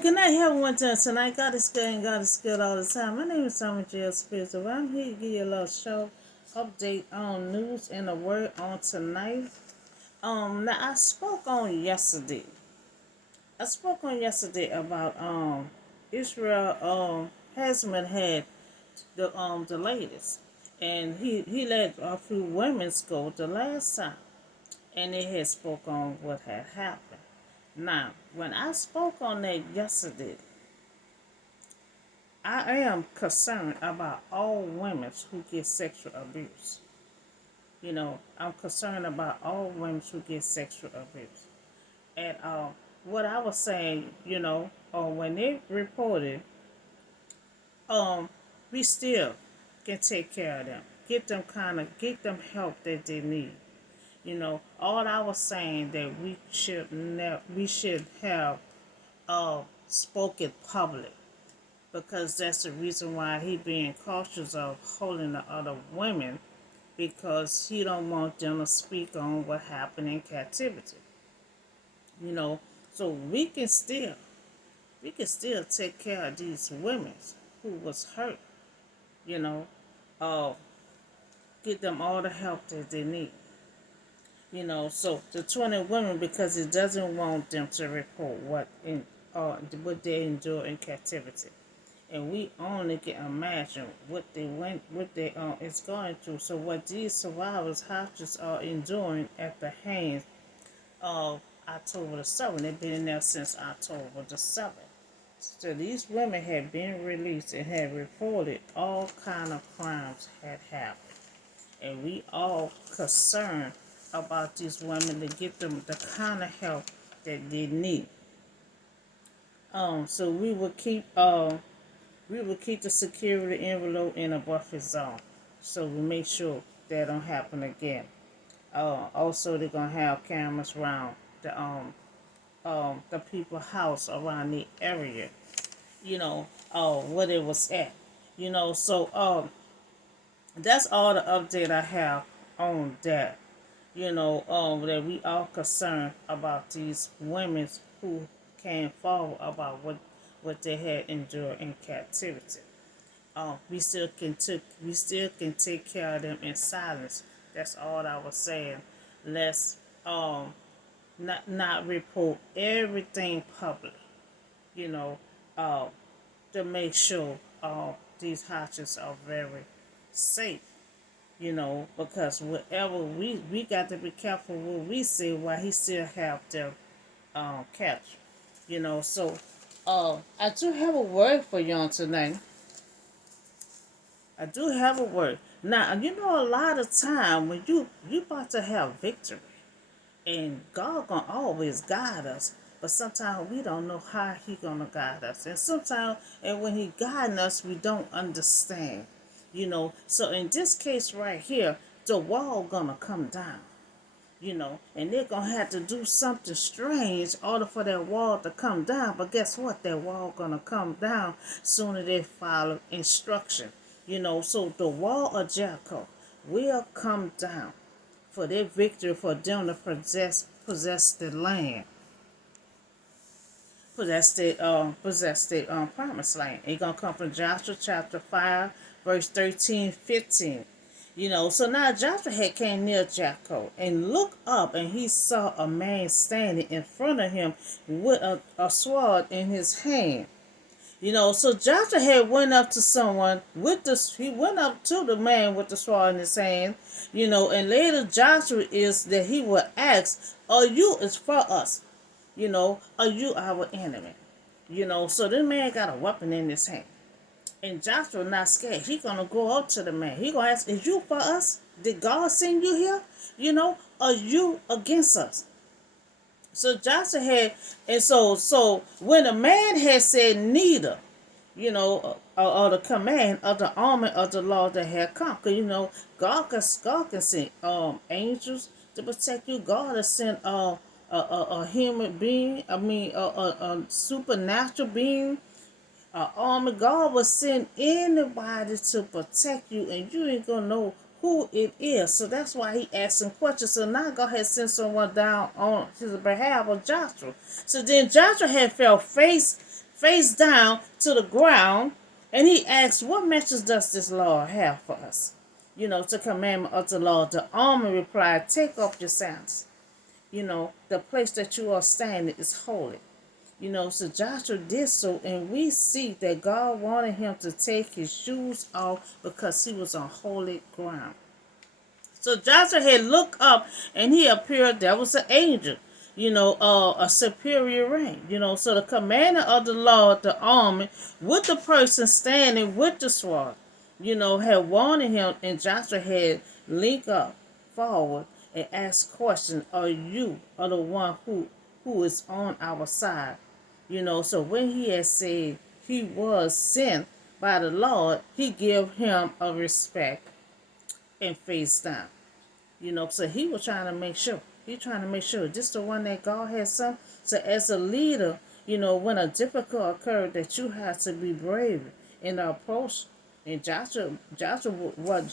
Good night, everyone. Tonight, God is good and God is good all the time. My name is Simon J. Spiritual. I'm here to give you a little show update on news and a word on tonight. Now I spoke on yesterday. I spoke on yesterday about Israel Hezman had the latest, and he let a few women go the last time, and they had spoke on what had happened. Now, when I spoke on that yesterday, I am concerned about all women who get sexual abuse. I'm concerned about all women who get sexual abuse. And what I was saying, when they reported, um, we still can take care of them, get them help that they need. All I was saying that we should have spoken public, because that's the reason why he being cautious of holding the other women, because he don't want them to speak on what happened in captivity. You know, so we can still take care of these women who was hurt. You know, uh, get them all the help that they need. So the 20 women, because it doesn't want them to report what they endure in captivity, and we only can imagine what they is going through. So what these survivors hostages are enduring at the hands of October the 7th. They've been in there since October the 7th. So these women had been released and had reported all kind of crimes had happened, and we all concerned about these women to get them the kind of help that they need. So we will keep the security envelope in a buffer zone, so we make sure that don't happen again. Also, they're gonna have cameras around the people's house around the area. What it was at. So that's all the update I have on that. That we all concerned about these women who came forward about what they had endured in captivity. We still can take care of them in silence. That's all I was saying. Let's not report everything public. You know, uh, to make sure these hostages are very safe. Because whatever we got to be careful what we say while he still have them captured. So I do have a word for you on tonight. I do have a word. Now, a lot of time when you about to have victory, and God gonna always guide us, but sometimes we don't know how he gonna guide us, and sometimes, and when he guiding us, we don't understand. So in this case right here, the wall gonna come down. And they're gonna have to do something strange in order for that wall to come down. But guess what? That wall gonna come down sooner they follow instruction. So the wall of Jericho will come down for their victory, for them to possess the land, possess the promised land. It's gonna come from Joshua chapter 5, verse 13, 15. So now Joshua had came near Jericho and looked up, and he saw a man standing in front of him with a sword in his hand. So Joshua had went up to someone with this. He went up to the man with the sword in his hand. And later Joshua is that he will ask, "Are you is for us? Are you our enemy?" So this man got a weapon in his hand. And Joshua not scared. He gonna go up to the man. He gonna ask, "Is you for us? Did God send you here? Are you against us?" So Joshua had, and so when the man had said neither, or the command of the army of the Lord that had come, because God can send angels to protect you. God has sent a human being. I mean, a supernatural being. Army. God will send anybody to protect you, and you ain't gonna know who it is. So that's why he asking questions. So now God has sent someone down on his behalf of Joshua. So then Joshua had fell face face down to the ground, and he asked, "What message does this Lord have for us?" To commandment of the Lord. The army replied, "Take off your sandals. The place that you are standing is holy." So Joshua did so, and we see that God wanted him to take his shoes off because he was on holy ground. So Joshua had looked up, and he appeared, there was an angel, a superior rank. So the commander of the Lord, the army, with the person standing with the sword, had warned him, and Joshua had linked up forward and asked questions, are the one who is on our side? So when he had said he was sent by the Lord, he gave him a respect and face down. So he was trying to make sure. He trying to make sure this the one that God has sent. So as a leader, when a difficult occurred, that you have to be brave in the approach. And Joshua,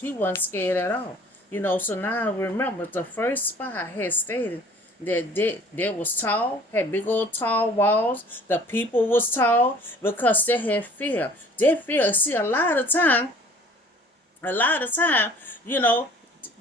he wasn't scared at all. So now remember, the first spy had stated that they was tall, had big old tall walls. The people was tall because they had fear. They fear. See, a lot of time, you know,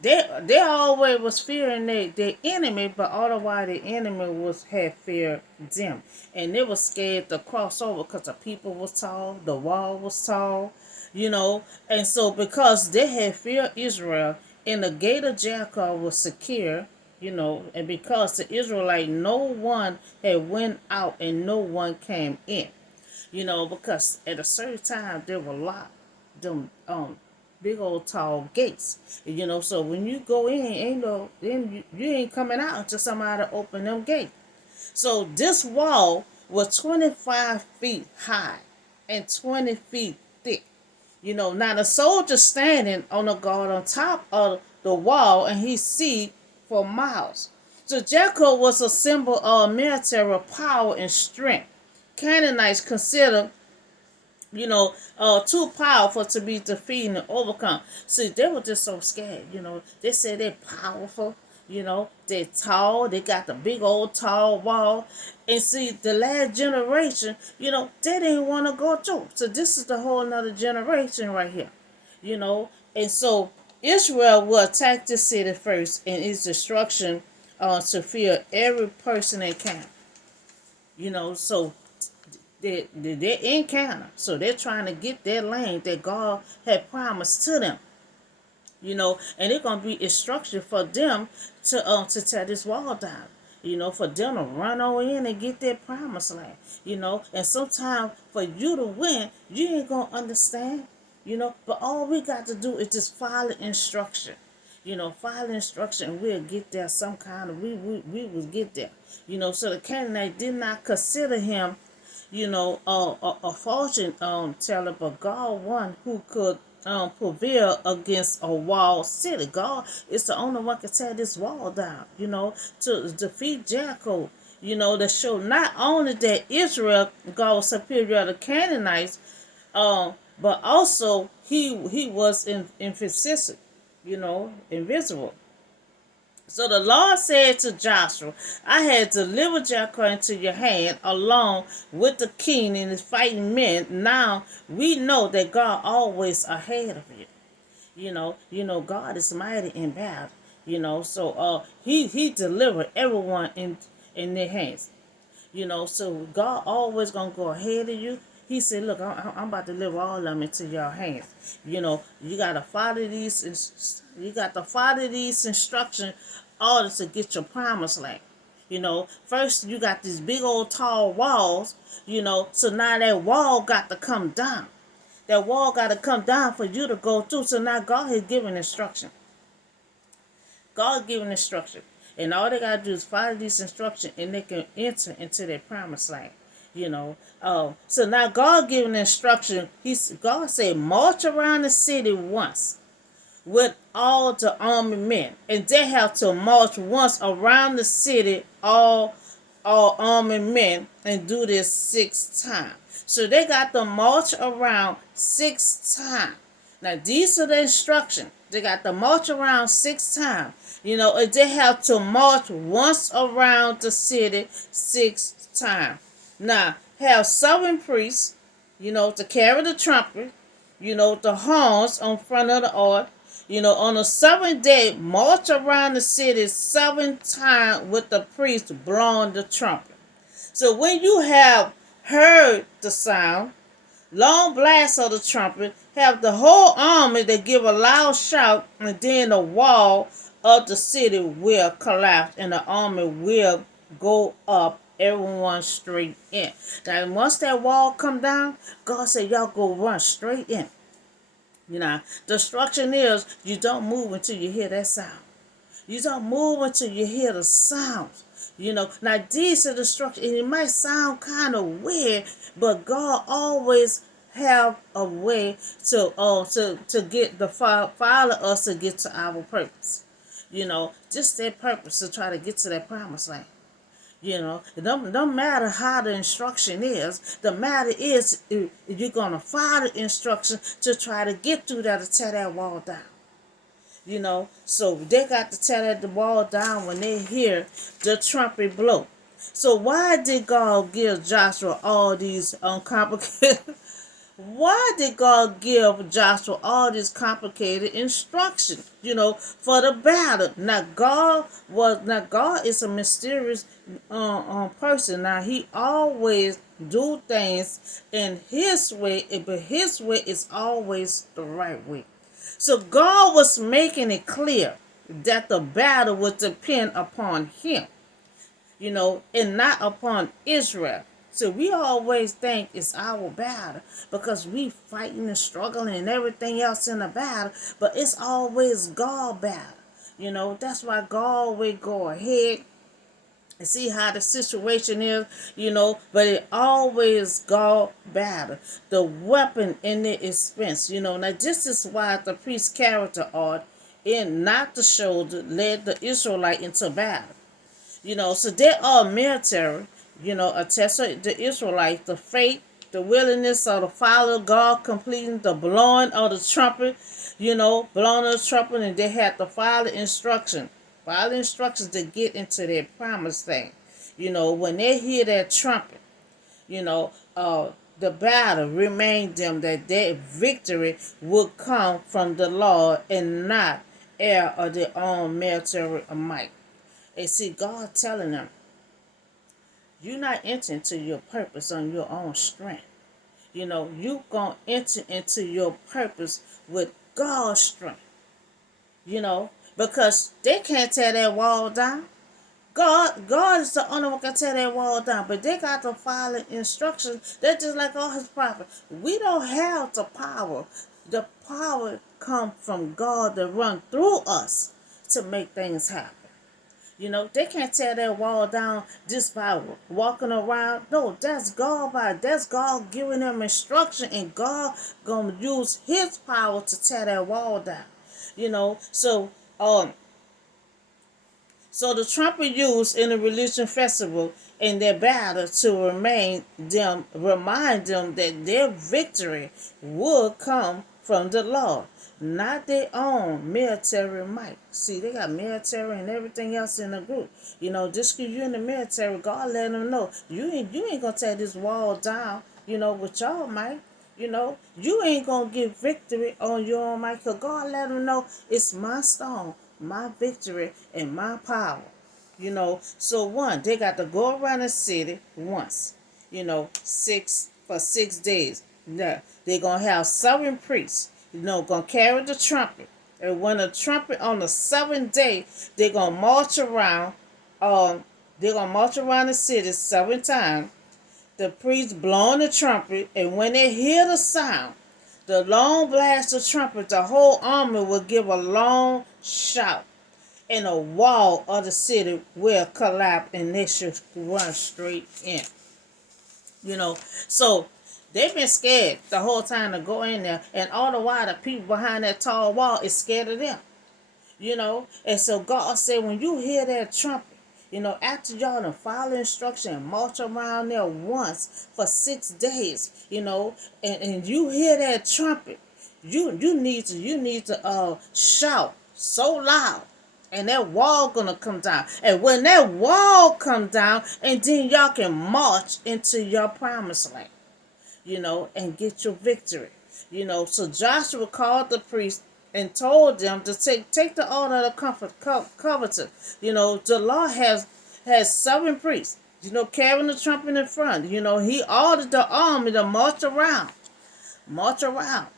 they always was fearing their enemy, but otherwise the enemy had feared them, and they was scared to cross over because the people was tall, the wall was tall, and so because they had feared Israel, and the gate of Jericho was secure, and because the Israelite no one had went out and no one came in, because at a certain time there were locked them big old tall gates. So when you go in, you ain't coming out until somebody open them gates. So this wall was 25 feet high and 20 feet thick. Now the soldier standing on the guard on top of the wall, and he see for miles. So Jericho was a symbol of military power and strength. Canaanites considered too powerful to be defeated and overcome. See, they were just so scared, They said they're powerful, they're tall, they got the big old tall wall. And see, the last generation, they didn't want to go through. So this is the whole nother generation right here, And so Israel will attack the city first, and its destruction to fear every person in camp. So they're in Canada, so they're trying to get their land that God had promised to them. And it's gonna be instruction for them to tear this wall down. For them to run over in and get their promised land. And sometimes for you to win, you ain't gonna understand. But all we got to do is just follow instruction. Follow instruction, and we'll get there some kind of. We will get there. So the Canaanite did not consider him a fortune teller, but God one who could prevail against a walled city. God is the only one can tear this wall down, to defeat Jericho, to show not only that Israel, God was superior to Canaanites, but also he was invisible, invisible. So the Lord said to Joshua, I had delivered Jericho into your hand along with the king and his fighting men. Now we know that God always ahead of you. God is mighty in battle. So he delivered everyone in their hands. So God always gonna go ahead of you. He said, "Look, I'm about to deliver all of them into your hands. You gotta follow these. You got to follow these instructions, in order to get your promised land. First you got these big old tall walls. So now that wall got to come down. That wall got to come down for you to go through. So now God has given instruction. God given instruction. And all they got to do is follow these instructions, and they can enter into their promised land. So now God given instruction. God said, march around the city once with all the army men. And they have to march once around the city, all army men, and do this 6 times. So they got to march around 6 times. Now these are the instructions. They got to march around 6 times. And they have to march once around the city 6 times. Now, have 7 priests, to carry the trumpet, the horns on front of the ark. On the seventh day, march around the city 7 times with the priest blowing the trumpet. So when you have heard the sound, long blast of the trumpet, have the whole army that give a loud shout, and then the wall of the city will collapse and the army will go up, everyone straight in. Now once that wall come down, God said y'all go run straight in. The instruction is you don't move until you hear that sound. You don't move until you hear the sounds. Now these are the structure, and it might sound kind of weird, but God always have a way to get the follow us to get to our purpose. Just that purpose to try to get to that promised land. It don't matter how the instruction is. The matter is if you're gonna follow the instruction to try to get through that to tear that wall down. So they got to tear the wall down when they hear the trumpet blow. So why did God give Joshua all these uncomplicated why did God give Joshua all these complicated instructions, for the battle? Now God is a mysterious person. Now he always do things in his way, but his way is always the right way. So God was making it clear that the battle would depend upon him, and not upon Israel. So we always think it's our battle because we fighting and struggling and everything else in the battle, but it's always God battle. That's why God will go ahead and see how the situation is, but it always God battle. The weapon in the expense, Now this is why the priest's character art in not the shoulder led the Israelite into battle. So they are military, a test of the Israelites, the faith, the willingness of the follow God, completing the blowing of the trumpet, blowing of the trumpet, and they had to follow instruction. Follow instructions to get into their promised thing. When they hear that trumpet, the battle remained them that their victory would come from the Lord and not heir of their own military might. And see, God telling them, you're not entering into your purpose on your own strength. You going to enter into your purpose with God's strength. Because they can't tear that wall down. God is the only one can tear that wall down, but they got to follow instructions. They're just like all his prophets. We don't have the power. The power comes from God to run through us to make things happen. They can't tear that wall down just by walking around. No, that's God giving them instruction, and God gonna use his power to tear that wall down. So the trumpet used in the religion festival in their battle to remind them that their victory would come from the Lord, not their own military might. See, they got military and everything else in the group. Just because you're in the military, God let them know you ain't gonna tear this wall down. With y'all might. You ain't gonna get victory on your own might, because God let them know it's my stone, my victory, and my power. So they got to go around the city once, 6 days. Now, they're going to have 7 priests, going to carry the trumpet. And when the trumpet on the 7th day, they're going to march around, the city 7 times. The priest blowing the trumpet, and when they hear the sound, the long blast of trumpet, the whole army will give a long shout, and a wall of the city will collapse, and they should run straight in. So they've been scared the whole time to go in there, and all the while the people behind that tall wall is scared of them. And so God said, when you hear that trumpet, after y'all done follow instruction and march around there once for 6 days, and you hear that trumpet, you need to shout so loud And that wall gonna come down. And when that wall come down, and then y'all can march into your promised land, and get your victory. So Joshua called the priest and told them to take the order of the covenant. The Lord has 7 priests, carrying the trumpet in front. He ordered the army to march around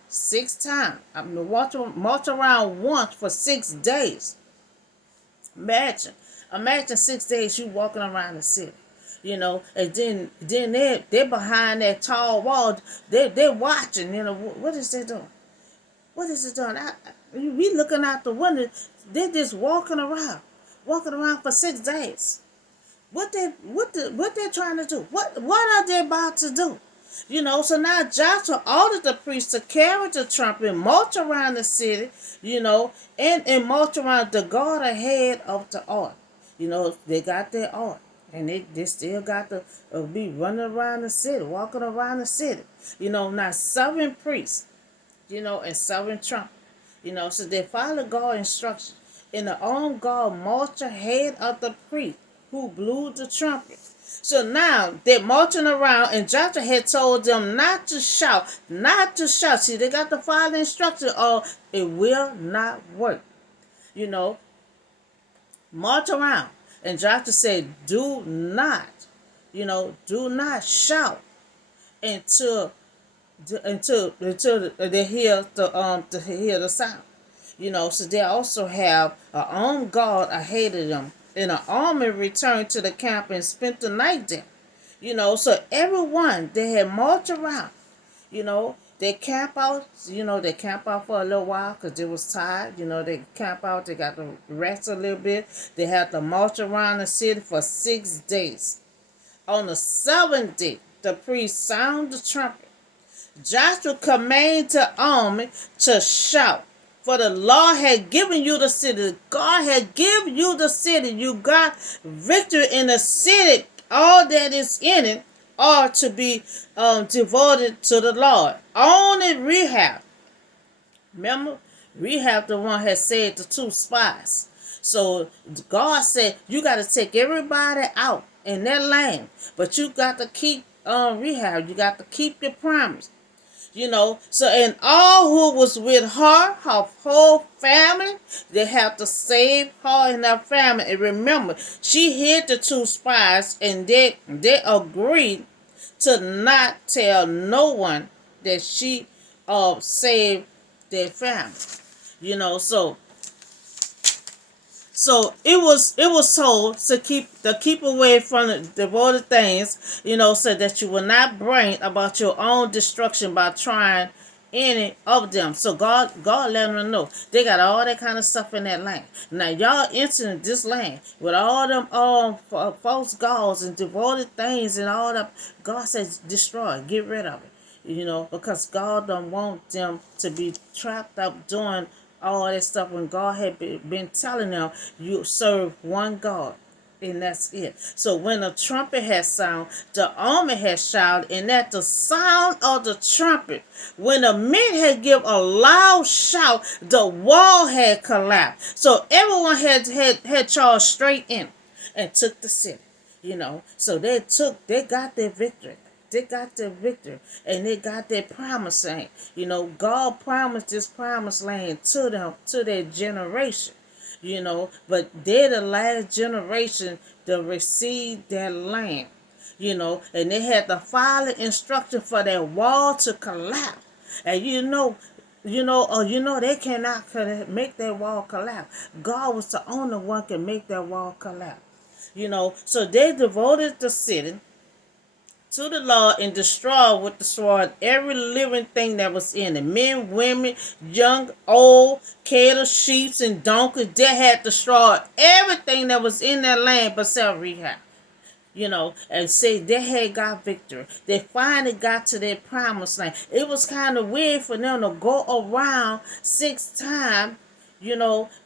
6 times. March around once for 6 days. Imagine, imagine 6 days you walking around the city. And then they're behind that tall wall. They're watching. What is they doing? What is it doing? We looking out the window. They're just walking around for 6 days. What they're trying to do? What are they about to do? So now Joshua ordered the priests to carry the trumpet, march around the city, and march around the guard ahead of the ark. They got their ark. And they still got to be running around the city, walking around the city. Now 7 priests, and 7 trumpets. So they follow God's instructions. And the armed guard marched ahead of the priest who blew the trumpet. So now they're marching around, and Joshua had told them not to shout, not to shout. See, they got to follow the instructions, or it will not work. March around. And Joshua said, do not shout until they hear the sound. So they also have an armed guard ahead of them. And an army returned to the camp and spent the night there. So everyone, they had marched around. They camp out. They camp out for a little while because they was tired. They camp out. They got to rest a little bit. They had to march around the city for 6 days. On the 7th day, the priest sounded the trumpet. Joshua commanded the army to shout. For the Lord had given you the city. God had given you the city. You got victory in the city. All that is in it are to be devoted to the Lord. Only Rahab. Remember? Rahab the one had said the 2 spies. So God said, you got to take everybody out in that land. But you got to keep Rahab. You got to keep your promise. So and all who was with her whole family, they have to save her and her family. And remember, she hid the 2 spies, and they agreed to not tell no one that she saved their family. So it was told to keep away from the devoted things, so that you will not bring about your own destruction by trying any of them. So God let them know they got all that kind of stuff in that land. Now y'all entering this land with all them false gods and devoted things and all that. God says destroy, get rid of it. Because God don't want them to be trapped up doing all that stuff when God had been telling them you serve one God, and that's it. So when the trumpet had sounded, the army had shouted, and at the sound of the trumpet, when the men had given a loud shout, the wall had collapsed. So everyone had charged straight in and took the city. So they got their victory. They got their victory, and they got their promised land. God promised this promised land to them, to their generation. But they're the last generation to receive that land. And they had to follow instruction for that wall to collapse. And they cannot make that wall collapse. God was the only one can make that wall collapse. So they devoted the city to the Lord and destroyed with the sword every living thing that was in it. Men, women, young, old, cattle, sheep, and donkeys. They had destroyed everything that was in that land but Rahab. And say they had got victory. They finally got to their promised land. It was kind of weird for them to go around 6 times,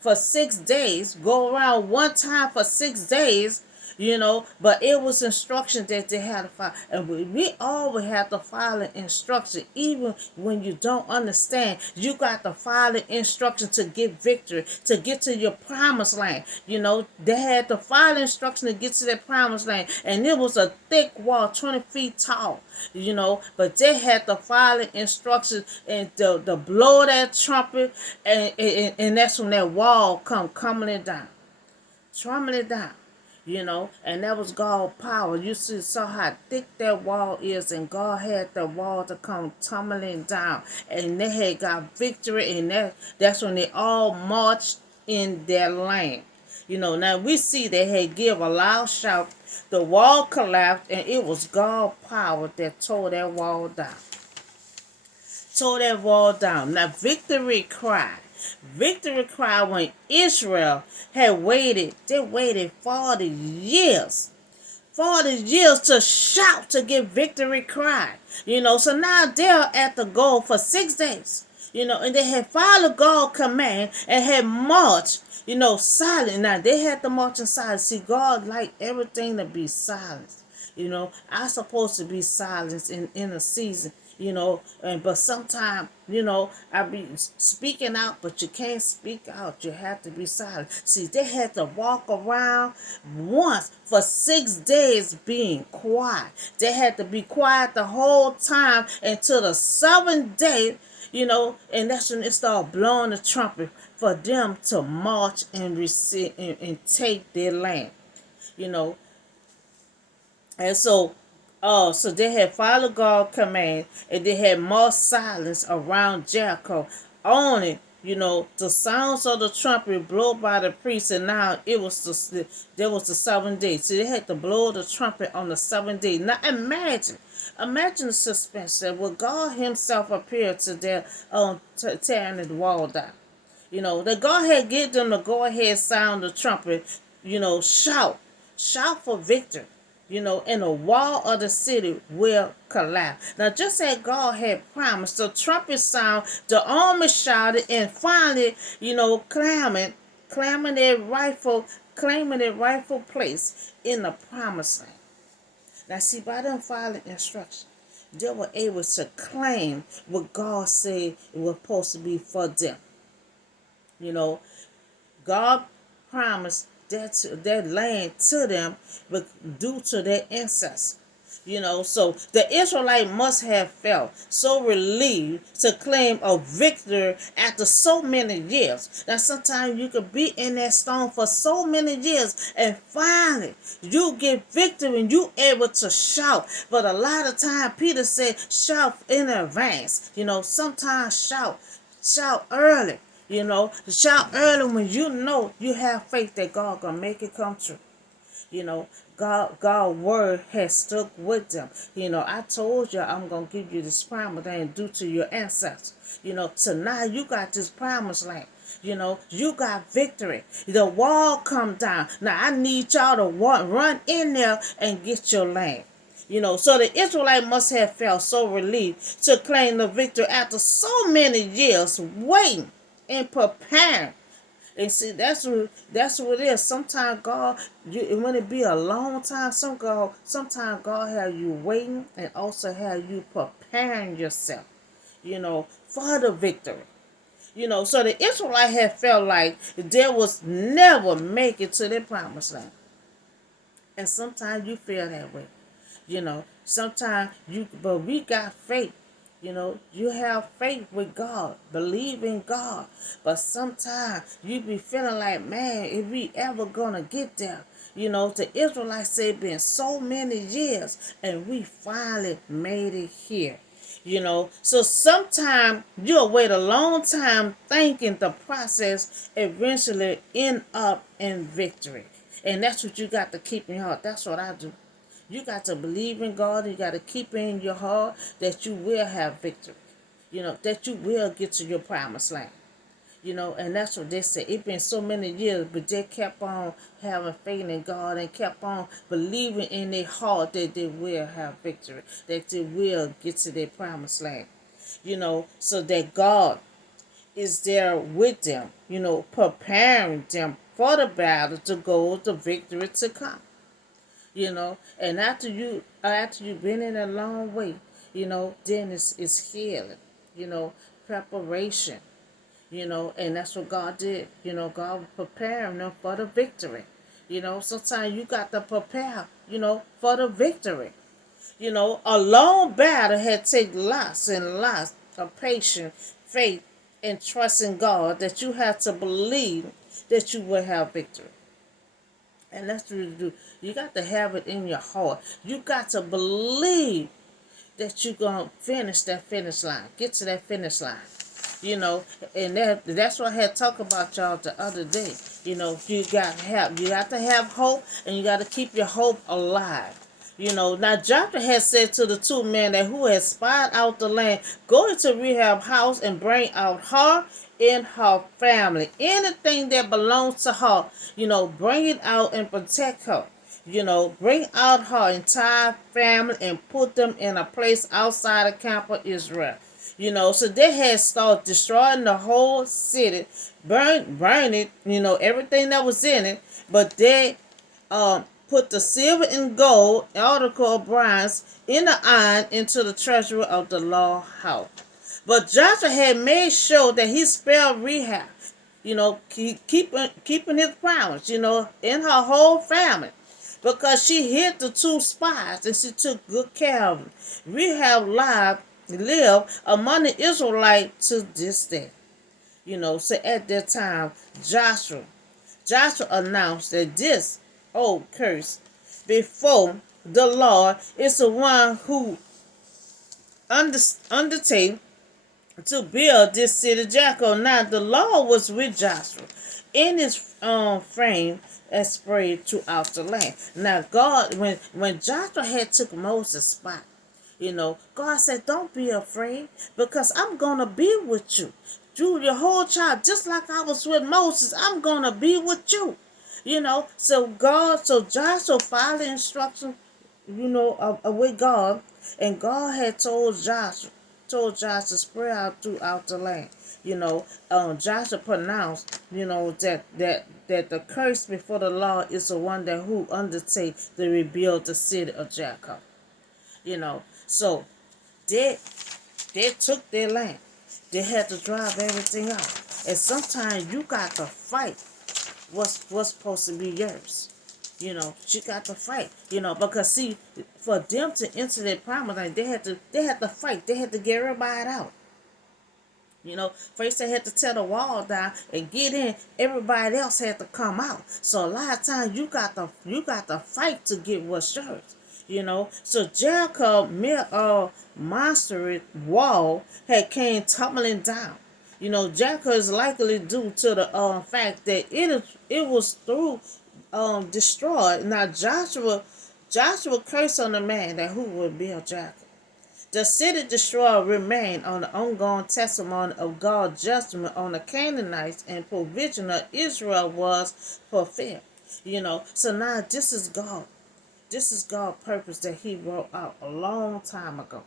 for 6 days. Go around one time for 6 days. But it was instruction that they had to follow, and we always have to follow instruction, even when you don't understand. You got to follow instruction to get victory, to get to your promised land. They had to follow instruction to get to their promised land, and it was a thick wall, 20 feet tall. But they had to follow instructions and to blow that trumpet, and that's when that wall come coming down, troubling it down, and that was God's power. You saw how thick that wall is, and God had the wall to come tumbling down, and they had got victory, and that's when they all marched in their land. Now we see they had give a loud shout, the wall collapsed, and it was God's power that tore that wall down. Tore that wall down. Now victory cry. Victory cry when Israel had waited. They waited 40 years. 40 years to shout to get victory cry. So now they're at the goal for 6 days. And they had followed God's command and had marched, silent. Now they had to march in silence. See, God liked everything to be silent. I'm supposed to be silent in a season. But sometimes, I be speaking out, but you can't speak out. You have to be silent. See, they had to walk around once for 6 days being quiet. They had to be quiet the whole time until the seventh day, and that's when it started blowing the trumpet for them to march and receive and take their land. you know and so they had followed God's command, and they had more silence around Jericho. Only, the sounds of the trumpet blown by the priest, and now there was the 7 days. So they had to blow the trumpet on the 7th day. Now imagine the suspense that when God Himself appeared to their tearing the wall down. That God had given them to go ahead, sound the trumpet, shout for victory, and the wall of the city will collapse. Now, just as God had promised, the trumpet sound, the army shouted, and finally, claiming their rightful place in the promised land. Now, see, by them following instruction, they were able to claim what God said it was supposed to be for them. God promised that land to them, but due to their ancestors. So the Israelite must have felt so relieved to claim a victory after so many years. Now sometimes you could be in that storm for so many years, and finally you get victory and you able to shout. But a lot of time Peter said shout in advance. Sometimes shout early. Shout early when you have faith that God gonna make it come true. God's word has stuck with them. I told you I'm gonna give you this promise and due to your ancestors. So now you got this promised land. You got victory. The wall come down. Now I need y'all to run in there and get your land. So the Israelite must have felt so relieved to claim the victory after so many years waiting and preparing. And see, that's what it is. Sometimes God, when it be a long time, sometimes God have you waiting and also have you preparing yourself, for the victory. So the Israelite had felt like there was never make it to their promised land. And sometimes you feel that way. Sometimes but we got faith. You have faith with God, believe in God. But sometimes you be feeling like, man, if we ever gonna get there? The Israelites said been so many years, and we finally made it here. So sometimes you'll wait a long time thinking the process eventually end up in victory. And that's what you got to keep in your heart. That's what I do. You got to believe in God. You got to keep in your heart that you will have victory. That you will get to your promised land. And that's what they said. It's been so many years, but they kept on having faith in God and kept on believing in their heart that they will have victory, that they will get to their promised land. So that God is there with them, preparing them for the battle to go, the victory to come. And after you've been in a long way, then it's healing, preparation, and that's what God did. God was preparing them for the victory. Sometimes you got to prepare, for the victory. A long battle had taken lots and lots of patience, faith, and trust in God that you have to believe that you will have victory. And that's what you do. You got to have it in your heart. You got to believe that you're going to finish that finish line. Get to that finish line. You know, and that's what I had talked about y'all the other day. You got to have hope, and you got to keep your hope alive. Now Joshua had said to the two men that who had spied out the land, go into Rahab house and bring out her and her family. Anything that belongs to her, bring it out and protect her. Bring out her entire family and put them in a place outside the camp of Israel. So they had started destroying the whole city, burn it, everything that was in it, but they put the silver and gold, article of bronze, in the iron into the treasury of the law house. But Joshua had made sure that he spared Rahab, keeping his promise, in her whole family. Because she hid the two spies and she took good care of them. Rahab live among the Israelites to this day. So at that time, Joshua announced that this old curse before the Lord is the one who undertake to build this city Jericho. Now the Lord was with Joshua in his frame and spread throughout the land. Now God, when Joshua had took Moses' spot, God said, don't be afraid because I'm going to be with you. Through your whole child, just like I was with Moses, I'm going to be with you. So Joshua followed the instructions, with God, and God had told Joshua to spread out throughout the land. Joshua pronounced, that the curse before the Lord is the one that who undertake to rebuild the city of Jericho. So they took their land. They had to drive everything out. And sometimes you got to fight what's supposed to be yours. You got to fight. Because see, for them to enter that promised land, they had to fight. They had to get everybody out. First they had to tear the wall down and get in. Everybody else had to come out. So a lot of times you got to fight to get what's yours. So Jericho monstrous wall had came tumbling down. Jericho is likely due to the fact that it was through destroyed. Now Joshua cursed on the man that who would build Jericho. The city destroyed remained on the ongoing testimony of God's judgment on the Canaanites and provision of Israel was fulfilled. So now this is God. This is God's purpose that he wrote out a long time ago.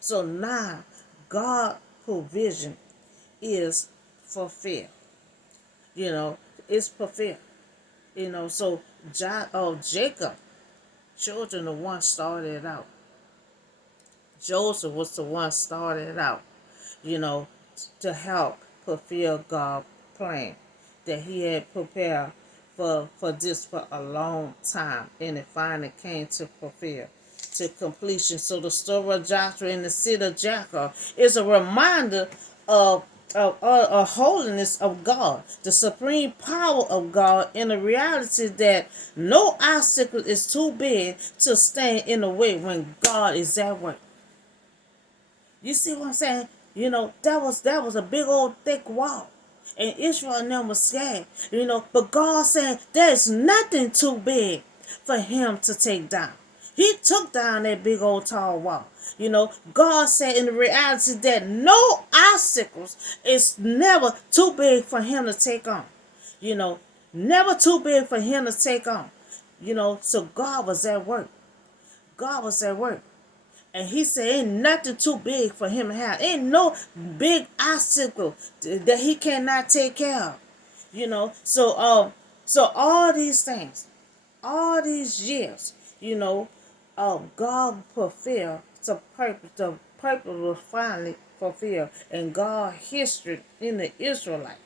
So now God's provision is fulfilled. It's fulfilled. So Jacob, children the one started out. Joseph was the one started out, to help fulfill God's plan that he had prepared for this for a long time, and it finally came to completion. So the story of Joshua in the city of Jericho is a reminder of holiness of God, the supreme power of God, and the reality that no obstacle is too big to stand in the way when God is at work. You see what I'm saying? That was a big old thick wall. And Israel and them was scared. But God said there's nothing too big for him to take down. He took down that big old tall wall. God said in the reality that no obstacles is never too big for him to take on. Never too big for him to take on. So God was at work. God was at work. And he said ain't nothing too big for him to have. Ain't no big obstacle that he cannot take care of. So all these things, all these years, You know, God fulfilled the purpose was finally fulfilled, and God history in the Israelite.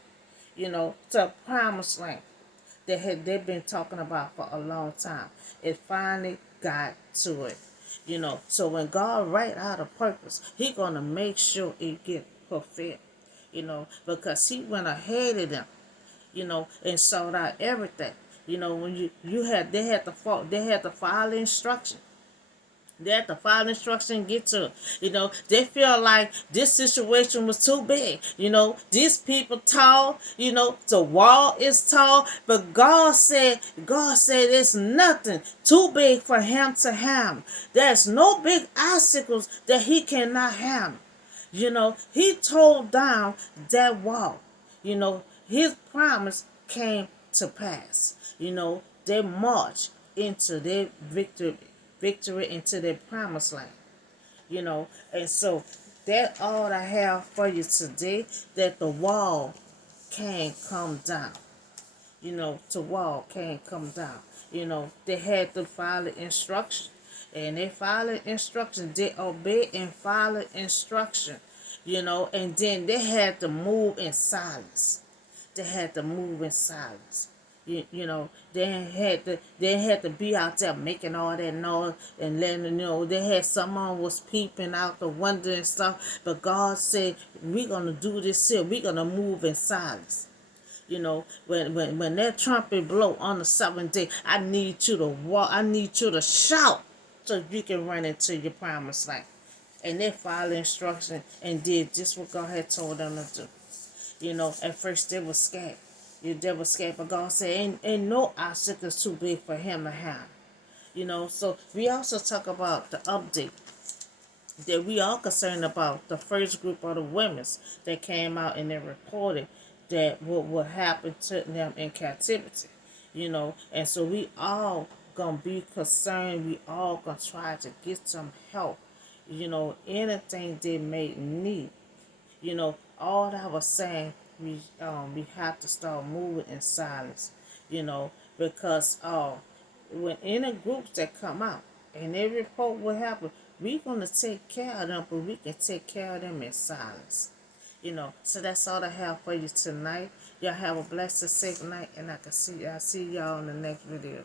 To promised land that had they've been talking about for a long time. It finally got to it. So when God write out a purpose, He gonna make sure it get fulfilled. Because He went ahead of them, and sought out everything. When you had they had to follow instruction. They had to follow instruction and get to it. They feel like this situation was too big. These people tall, the wall is tall, but God said it's nothing too big for him to handle. There's no big obstacles that he cannot handle. He tore down that wall. His promise came to pass. They marched into their victory into their promised land. And so that all I have for you today, that the wall can come down. The wall can come down. They had to follow instruction. And they followed instruction. They obeyed and followed instruction. And then they had to move in silence. They had to move in silence. They had to be out there making all that noise and letting they had someone was peeping out the window and stuff. But God said, we're gonna do this here. We're gonna move in silence. When that trumpet blow on the seventh day, I need you to walk. I need you to shout so you can run into your promised land. And they followed instruction and did just what God had told them to do. At first they were scared. They were scared, but God said, ain't no obstacle too big for him to have. So we also talk about the update that we are concerned about the first group of the women's that came out and they reported that what would happen to them in captivity. And so we all gonna be concerned. We all gonna try to get some help. Anything they may need. All that I was saying, we have to start moving in silence, because when any groups that come out and they report what happened, we're gonna take care of them, but we can take care of them in silence. So that's all I have for you tonight. Y'all have a blessed and safe night, and I see y'all in the next video.